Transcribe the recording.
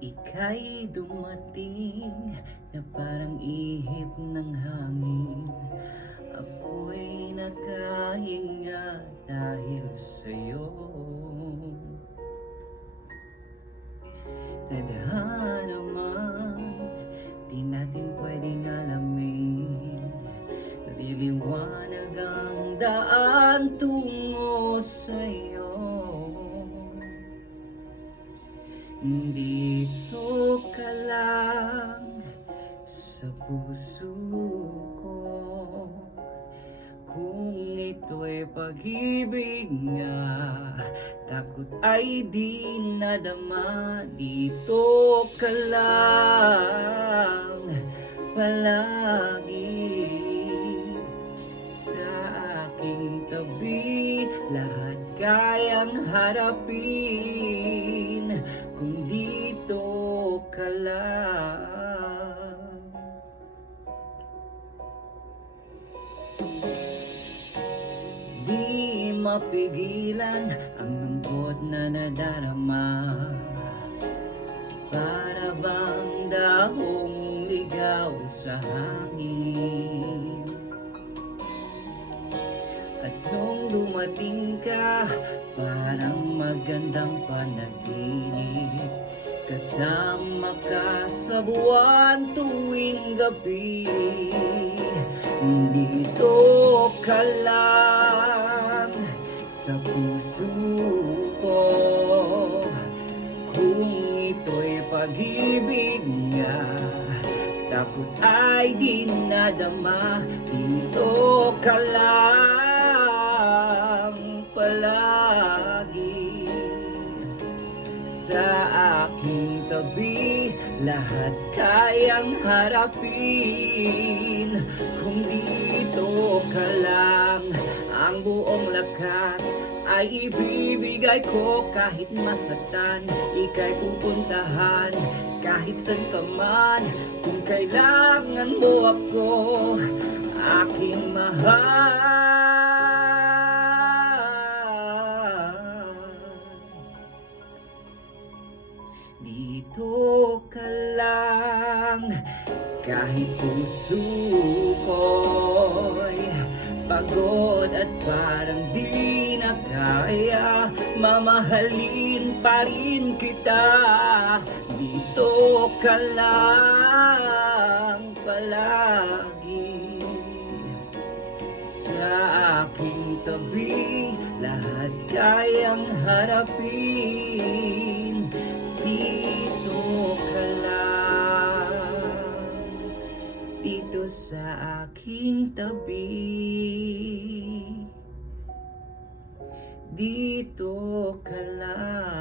Ika'y dumating na parang ihip ng hangin. Ako'y nakahinga dahil sa'yo. Tadhana man, di natin pwedeng alamin. Liliwanag ang daan tungo sa'yo. Dito ka lang sa puso ko. Kung ito'y pag-ibig nga, takot ay di nadama. Dito ka lang palagi sa aking tabi. Lahat kayang harapin kung dito ka lang. Di mapigilan ang lungkot na nadarama. Para bang dahong ligaw sa hangin. At nung dumating ka, parang magandang panaginip. Kasama ka sa buwan tuwing gabi. Dito ka lang sa puso ko. Kung ito'y pag-ibig nga, takot ay di nadama. Dito ka lang palagi sa aking tabi. Lahat kayang harapin kung dito ka lang. Ang buong lakas ay ibibigay ko kahit masaktan. Ika'y pupuntahan kahit saan ka man. Kung kailangan mo ako, aking mahal. Dito ka lang kahit puso ko'y pagod at parang di na kaya. Mamahalin pa rin kita. Dito ka lang palagi sa aking tabi. Lahat kayang harapin. Dito ka lang, dito sa aking tabi. Dito ka lang.